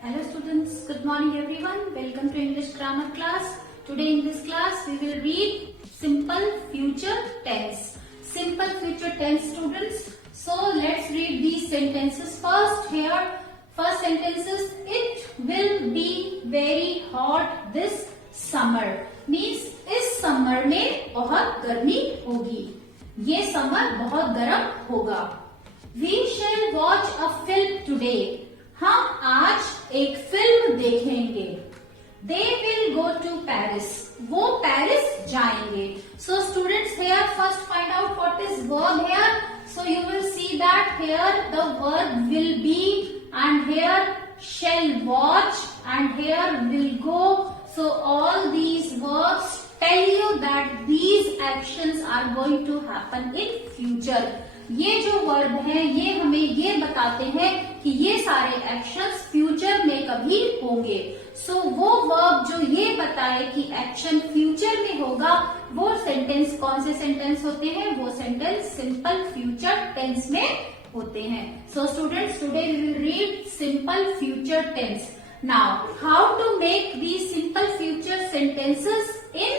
Hello students, good morning everyone. Welcome to English grammar class. Today in this class we will read simple future tense. Simple future tense students. So let's read these sentences first. Here first sentence is it will be very hot this summer. Means इस summer में बहुत गर्मी होगी. ये summer बहुत गर्म होगा. We shall watch a film today. हम आज एक फिल्म देखेंगे. They will go to Paris. वो पेरिस जाएंगे. So students, here first find out what is verb here. So you will see that here the verb will be and here shall watch and here will go. So all these verbs tell you that these actions are going to happen in future. ये जो verb है ये हमें ये बताते हैं कि ये सारे एक्शंस फ्यूचर में कभी होंगे. सो वो वर्ब जो ये बताए कि एक्शन फ्यूचर में होगा वो सेंटेंस कौन से सेंटेंस होते हैं? वो सेंटेंस सिंपल फ्यूचर टेंस में होते हैं. So students, today we will read simple future tense. Now how to make these simple future sentences in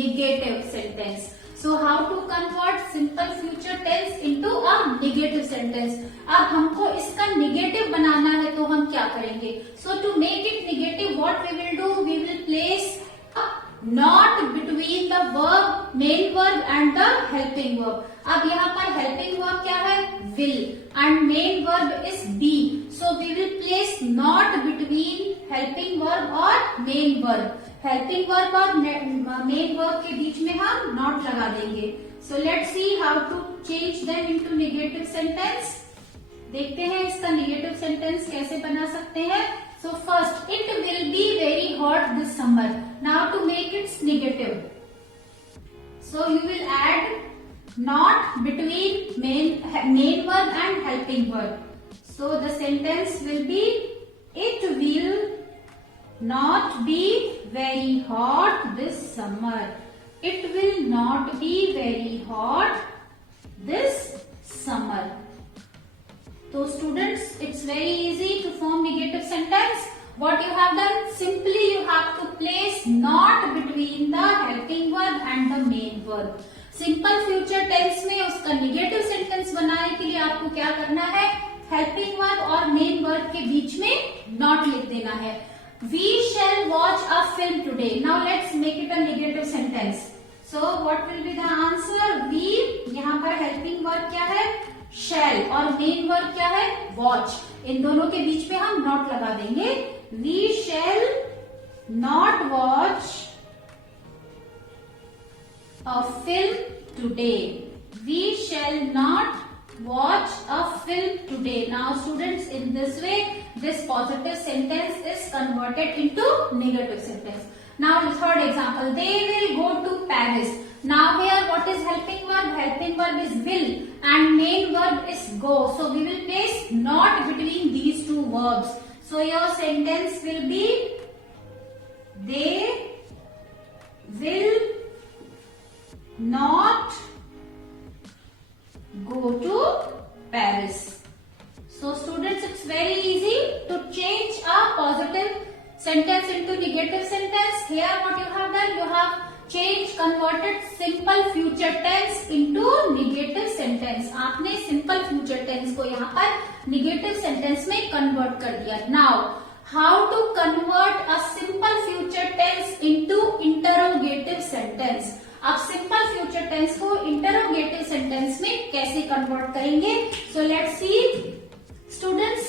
negative sentence. So how to convert simple future tense into a negative sentence? अब हमको इसका negative बनाना है तो हम क्या करेंगे? So to make it negative, what we will do? We will place a not between the verb, main verb and the helping verb. अब यहाँ पर helping verb क्या है? Will and main verb is be. So we will place not between helping verb or main verb. Helping verb और main verb के बीच में हम नॉट लगा देंगे. So let's see how to change them into negative sentence. देखते हैं इसका नेगेटिव सेंटेंस कैसे बना सकते हैं. So first, it will be very hot this summer. Now to make its negative, so you will add not between main verb and helping verb. So the sentence will be it will not be very hot this summer. It will not be very hot this summer. So students, it's very easy to form negative sentence. What you have done? Simply you have to place not between the helping verb and the main verb. Simple future tense में उसका negative sentence बनाने के लिए आपको क्या करना है? Helping verb और main verb के बीच में not लिख देना है. We shall watch a film today. Now let's make it a negative sentence. So what will be the answer? We, यहाँ पर helping verb क्या है? Shall और main verb क्या है? Watch. इन दोनों के बीच में हम not लगा देंगे. We shall not watch a film today. We shall not watch a film today. Now students, in this way this positive sentence is converted into negative sentence. Now the third example, they will go to Paris. Now here what is helping verb? Helping verb is will and main verb is go. So we will place not between these two verbs. So your sentence will be they will not go to Paris. So students, it's very easy to change a positive sentence into negative sentence. Here what you have done, you have changed, converted simple future tense into negative sentence. आपने simple future tense को यहाँ पर negative sentence में convert कर दिया. Now, how to convert a simple future tense into interrogative sentence? अब simple future tense को interrogative sentence में कैसे कन्वर्ट करेंगे? सो लेट्स सी स्टूडेंट्स,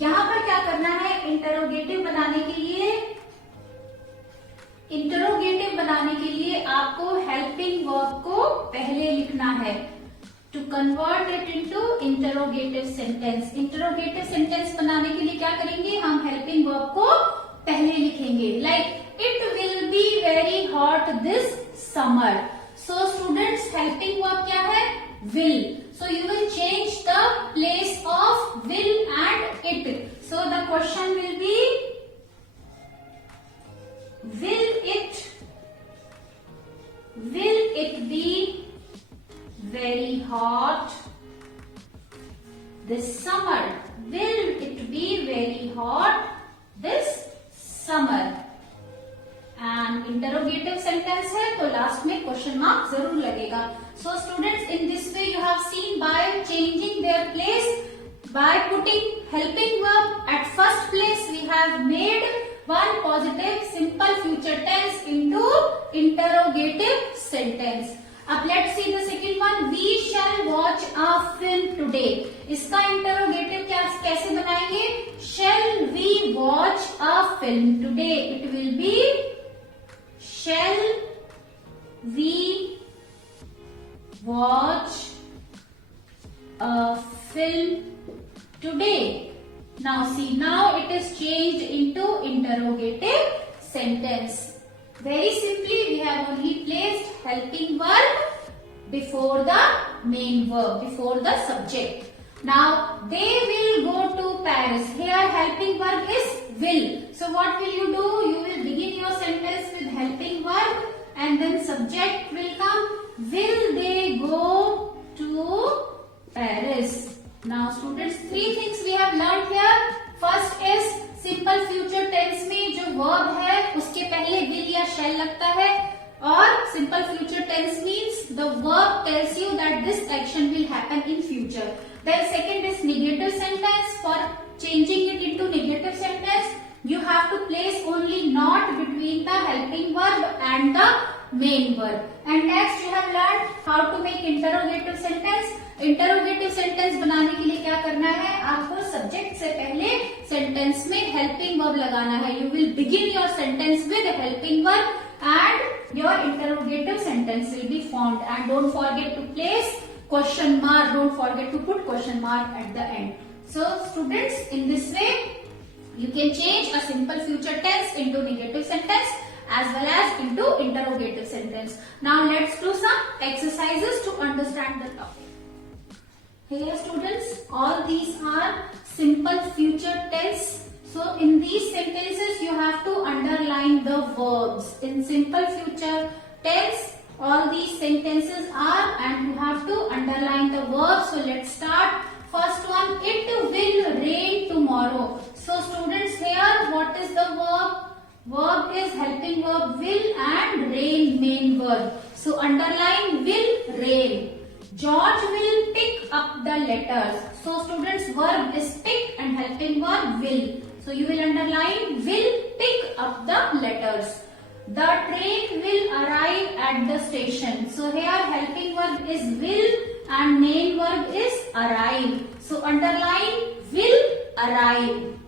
यहाँ पर क्या करना है? इंटरोगेटिव बनाने के लिए आपको हेल्पिंग वर्ब को पहले लिखना है. To convert it into interrogative sentence. Interrogative sentence बनाने के लिए क्या करेंगे? हम हेल्पिंग वर्ब को पहले लिखेंगे. Like it will be very hot this summer. So students, helping verb क्या है? Will. So you will change the place of will and it. So the question will be, will it be very hot this summer? Will it be very hot this summer. And interrogative sentence है तो last में question mark जरूर लगेगा. So students, in this way you have seen by changing their place, by putting helping verb at first place, we have made one positive simple future tense into interrogative sentence. अब let's see the second one. We shall watch a film today. इसका interrogative क्या कैसे बनाएंगे? Shall we watch a film today? It will be shall we watch a film today? Now see, now it is changed into interrogative sentence. Very simply, we have only placed helping verb before the main verb, before the subject. Now they will go to Paris. Here helping verb is will. So what will you do? You will begin your sentence with helping verb and then subject will come. Will they go to Paris? Now students, three things we have learned here. First is simple future tense में जो verb है उसके पहले will या shall लगता है, और simple future tense means the verb tells you that this action will happen in future. Then second is negative sentence. For changing it into negative sentence, you have to place only not between the helping verb and the main verb. And next you have learned how to make interrogative sentence. Interrogative sentence बनाने के लिए क्या करना है? आपको subject से पहले sentence में हेल्पिंग वर्ब लगाना है. You will begin your sentence with helping verb and your interrogative sentence will be formed. And don't forget to place question mark. Don't forget to put question mark at the end. So students, in this way you can change a simple future tense into negative sentence as well as into interrogative sentence. Now let's do some exercises to understand the topic. Here students, all these are simple future tense. So in these sentences you have to underline the verbs. In simple future tense, all these sentences are, and you have to underline the verbs. So let's start. First one, it will rain tomorrow. So students, here what is the verb? Verb is helping verb will and rain main verb. So underline will, rain. George will pick up the letters. So students, verb is pick and helping verb will. So you will underline will pick up the letters. The train will arrive at the station. So here helping verb is will and main verb is arrive. So underline will arrive.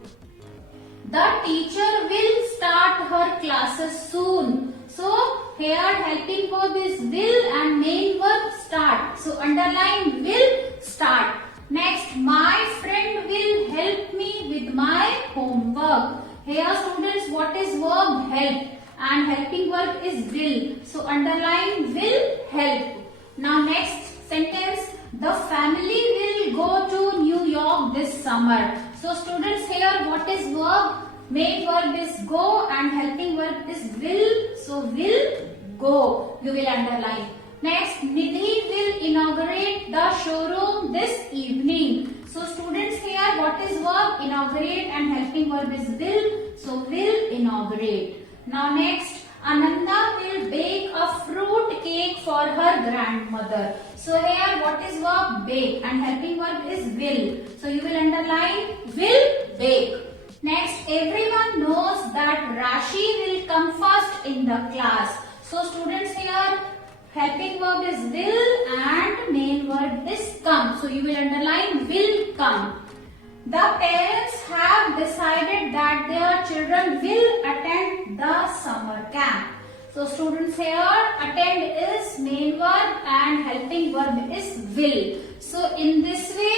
The teacher will start her classes soon. So here helping verb is will and main verb start. So underline will start. Next, my friend will help me with my homework. Here students, what is verb? Help. And helping verb is will. So underline will help. Now next sentence, the family will go to New York this summer. So students, here what is verb? Main verb is go and helping verb is will. So will go. You will underline. Next, Nidhi will inaugurate the showroom this evening. So students, here what is verb? Inaugurate and helping verb is will. So will inaugurate. Now next, Ananda will bake a fruit cake for her grandmother. So here what is verb? Bake and helping verb is will. So you will underline will bake. Next, everyone knows that Rashi will come first in the class. So students, here helping verb is will and main verb is come. So you will underline will come. The parents have decided that their children will attend the summer camp. So students, here attend is main verb and helping verb is will. So in this way,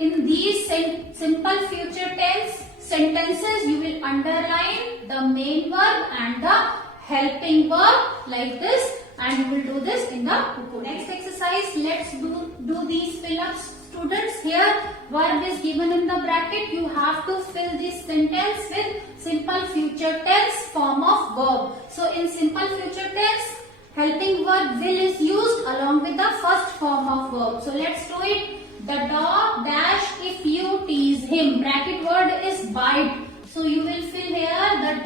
in these simple future tense sentences, you will underline the main verb and the helping verb like this, and you will do this in the book. Next exercise, let's do these fill-ups. Students, here verb is given in the bracket. You have to fill this sentence with simple future tense form of verb. So in simple future tense, helping verb will is used along with the first form of verb. So let's do it. The dog dash if you tease him. Bracket word is bite. So you will fill here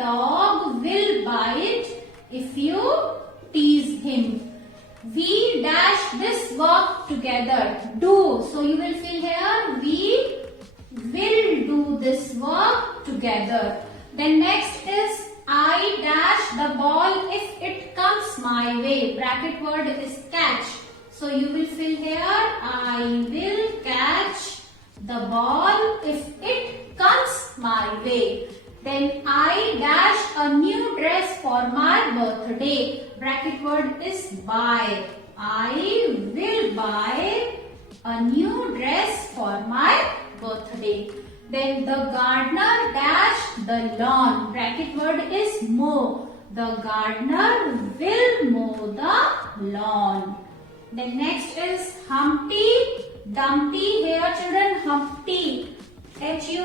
dog will bite if you tease him. We dash this work together. Do. So you will fill here. We will do this work together. Then next is I dash the ball if it comes my way. Bracket word is catch. So you will fill here. I will catch the ball if it comes my way. Then I dash a new dress for my birthday. Bracket word is buy. I will buy a new dress for my birthday. Then the gardener dash the lawn. Bracket word is mow. The gardener will mow the lawn. Then next is Humpty Dumpty. Here children, Humpty. Humpty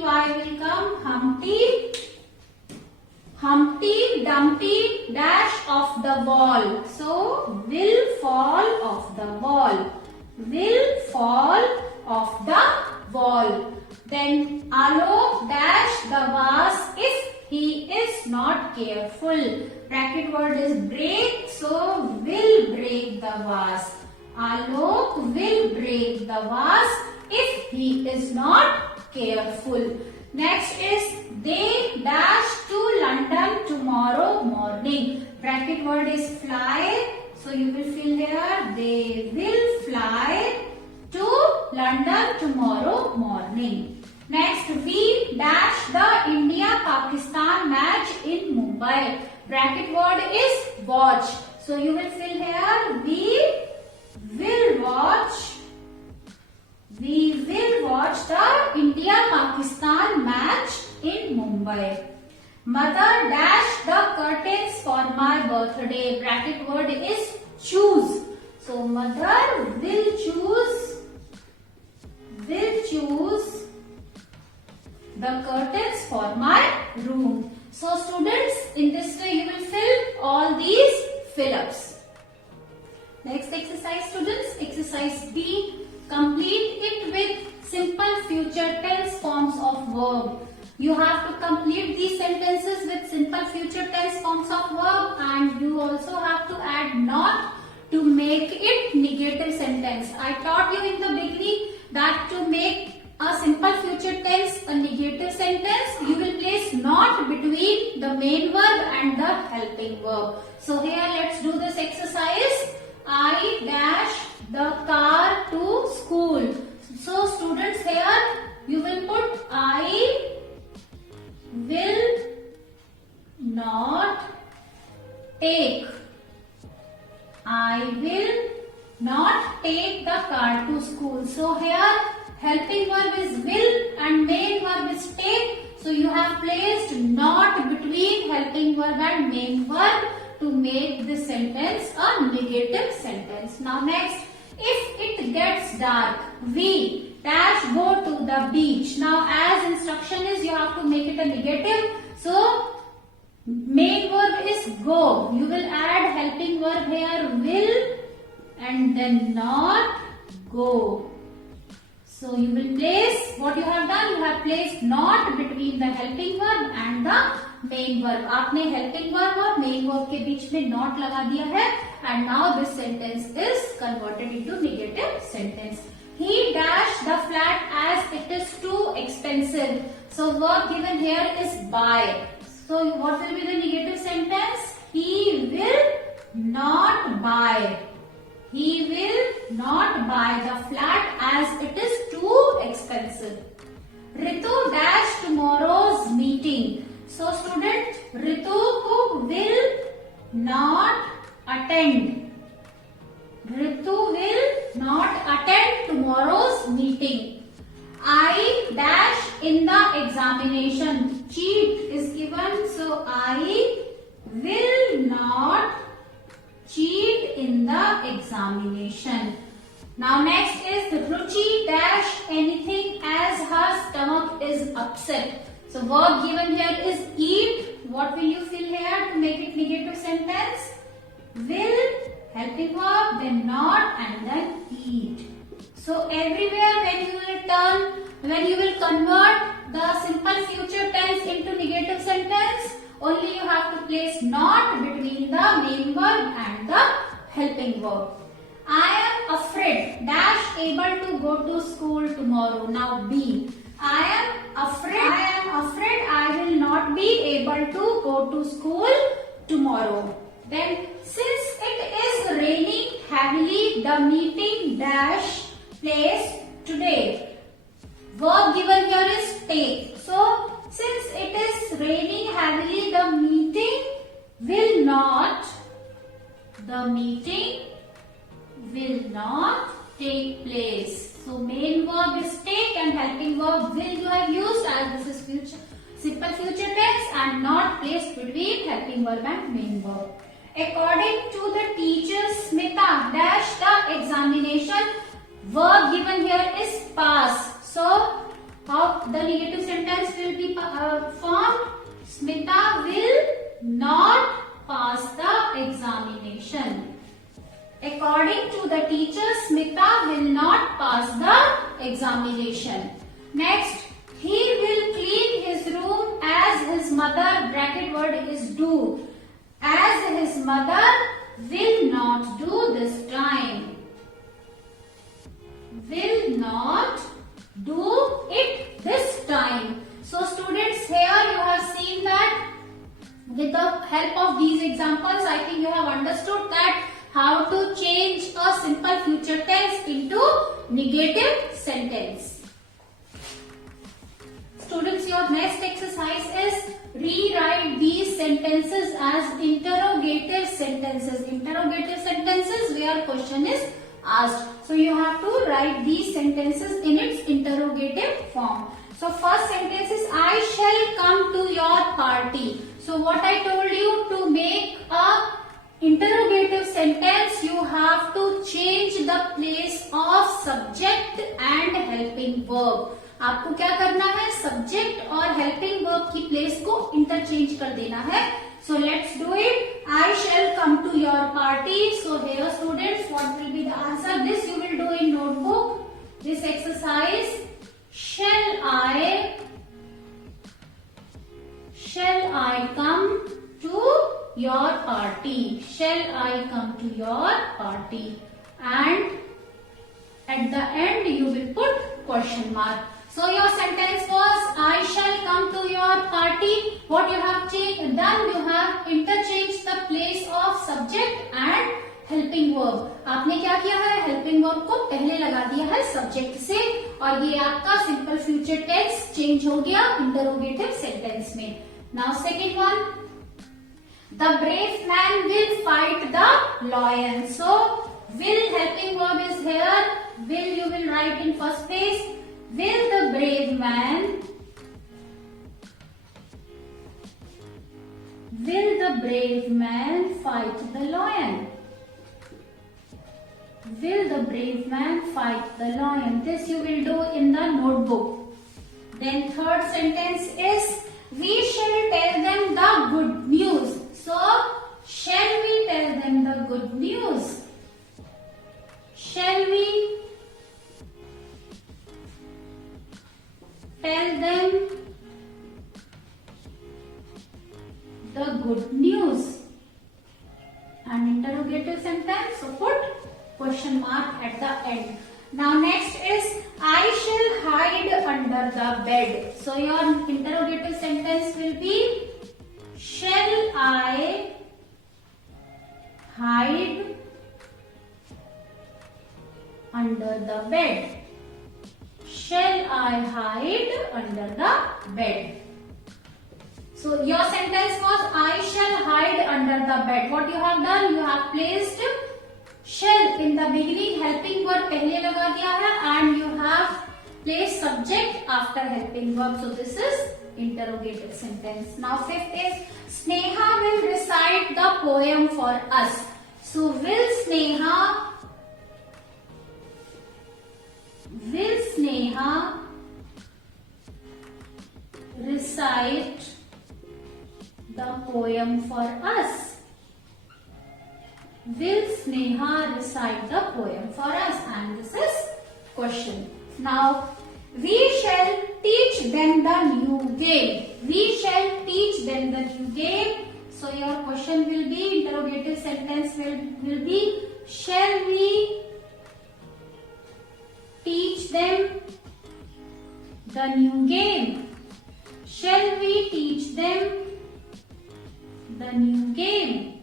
will come. Humpty Dumpty dash off the wall. So will fall off the wall. Will fall off the wall. Then Alok dash the vase if he is not careful. Bracket word is break. So will break the vase. Alok will break the vase if he is not careful. Next is they dash to London tomorrow morning. Bracket word is fly. So you will fill here. They will fly to London tomorrow morning. Next, we dash the India-Pakistan match in Mumbai. Bracket word is watch. So you will fill here. We will watch the India-Pakistan match in Mumbai. Mother dash the curtains for my birthday. Bracket word is choose. So mother will choose the curtains for my room. So students, in this way you will fill all these fill-ups. Next exercise students, exercise B. Complete it with simple future tense forms of verb. You have to complete these sentences with simple future tense forms of verb, and you also have to add not to make it negative sentence. I taught you in the beginning that to make a simple future tense a negative sentence, you will place not between the main verb and the helping verb. So here let's do this exercise. I dash the car to school. So students, here you will put I will not take. I will not take the car to school. So here helping verb is will and main verb is take. So you have placed not between helping verb and main verb to make this sentence a negative sentence. Now next, if it gets dark, we dash go to the beach. Now as instruction is, you have to make it a negative. So main verb is go. You will add helping verb here will and then not go. So you will place, what you have done, you have placed not between the helping verb and the main verb. आपने helping verb और main verb के बीच में not लगा दिया है, and now this sentence is converted into negative sentence. He dashed the flat as it is too expensive. So verb given here is buy. So what will be the negative sentence? He will not buy. He will not buy the flat as it is too expensive. Ritu dash tomorrow's meeting. So student, Ritu will not attend. Ritu will not attend tomorrow's meeting. I dash in the examination. Cheat is given, so I will not cheat in the examination. Now next is Ruchi dash anything as her stomach is upset. So verb given here is eat. What will you fill here to make it negative sentence? Will, helping verb, then not, and then eat. So everywhere when you will convert the simple future tense into negative sentence? Only you have to place not between the main verb and the helping verb. I am afraid dash able to go to school tomorrow. Now be. I am afraid I will not be able to go to school tomorrow. Then since it is raining heavily, the meeting dash place today. Verb given here is take. So since it is raining heavily, the meeting will not take place. So main verb is take and helping verb will you have used, as this is future simple future tense and not placed between helping verb and main verb. According to the teacher Smita dash the examination. Verb given here is pass. So how the negative sentence will be formed? Smita will not pass the examination. According to the teacher, Smita will not pass the examination. Next, he will clean his room as his mother, bracket word is do. As his mother will not do this time. Will not do it this time. So students, here you have seen that with the help of these examples, I think you have understood that how to change a simple future tense into negative sentence. Students, your next exercise is rewrite these sentences as interrogative sentences. Interrogative sentences where question is asked. So you have to write these sentences in its interrogative form. So first sentence is I shall come to your party. So what I told you, to make a interrogative sentence, you have to change the place of subject and helping verb. आपको क्या करना है? Subject और helping verb की place को interchange कर देना है. So let's do it. I shall come to your party. So here students, what will be the answer? This you will do in notebook. This exercise. Shall I come to your party? Shall I come to your party? And at the end you will put question mark. So your sentence was I shall come to your party. What you have done, you have interchanged the place of subject and helping verb. आपने क्या किया है? Helping verb को पहले लगा दिया है subject से और ये आपका सिंपल फ्यूचर टेंस चेंज हो गया इंटरोगेटिव सेंटेंस में. Now second one, the brave man will fight the lion. So will helping verb is here. Will you will write in first place. Will the brave man fight the lion? Will the brave man fight the lion? This you will do in the notebook. Then third sentence is we shall tell them the good news. So shall we tell them the good news? Shall we tell them the good news? An interrogative sentence, so put question mark at the end. Now next is I shall hide under the bed. So your interrogative sentence will be shall I hide under the bed? Shall I hide under the bed? So your sentence was I shall hide under the bed. What you have done? You have placed shall in the beginning, helping verb पहले लगा दिया है and you have placed subject after helping verb. So this is interrogative sentence. Now fifth is Sneha will recite the poem for us. So will Sneha recite the poem for us? Will Sneha recite the poem for us? And this is question. Now we shall teach them the new game. We shall interrogative sentence will be, shall we teach them the new game? Shall we teach them the new game?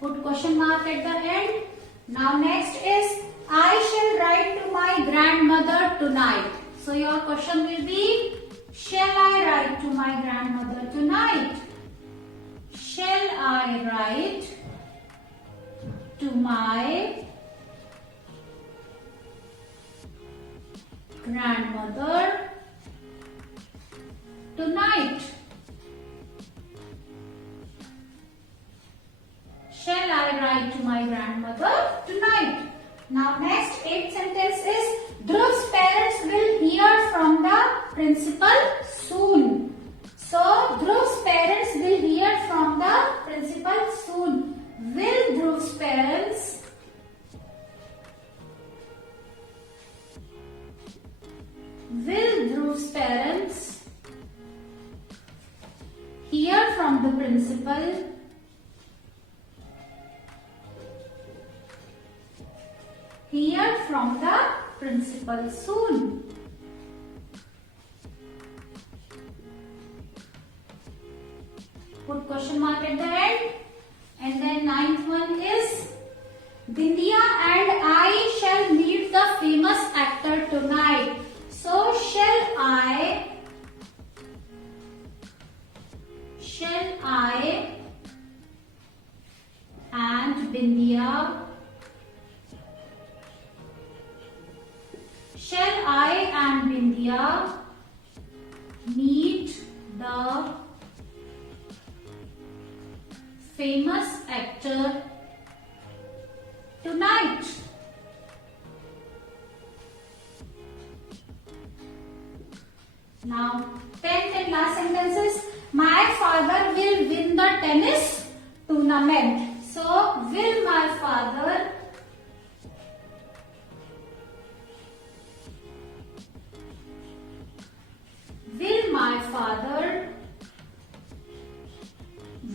Put question mark at the end. Now next is, I shall write to my grandmother tonight. So your question will be, shall I write to my grandmother tonight? Shall I write to my grandmother tonight? Shall I write to my grandmother tonight? Now next 8th sentence is, Dhruv's parents will hear from the principal soon. So Dhruv's parents will hear from the principal soon. Will Dhruv's parents hear from the principal soon? Put question mark at the end. And then 9th one is, Bindiya and I shall meet the famous actor tonight. So shall I and Bindiya meet the famous actor tonight? Now 10th and last sentence is, my father will win the tennis tournament. So will my father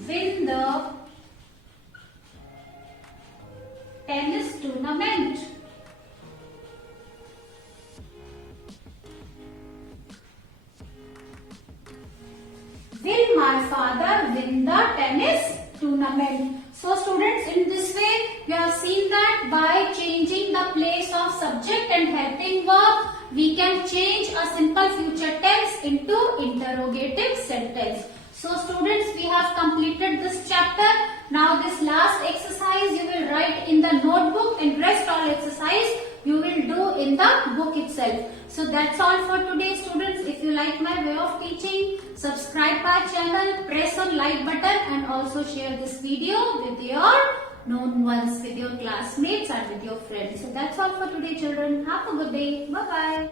win the tennis tournament? Will my father win the tennis tournament? So students, in this way we have seen that by changing the place of subject and helping verb, we can change a simple future tense into interrogative sentence. So students, we have completed this chapter. Now this last exercise you will write in the notebook, and rest all exercise you will do in the book itself. So that's all for today students. If you like my way of teaching, subscribe my channel, press on like button, and also share this video with your known ones, with your classmates and with your friends. So that's all for today children. Have a good day. Bye bye.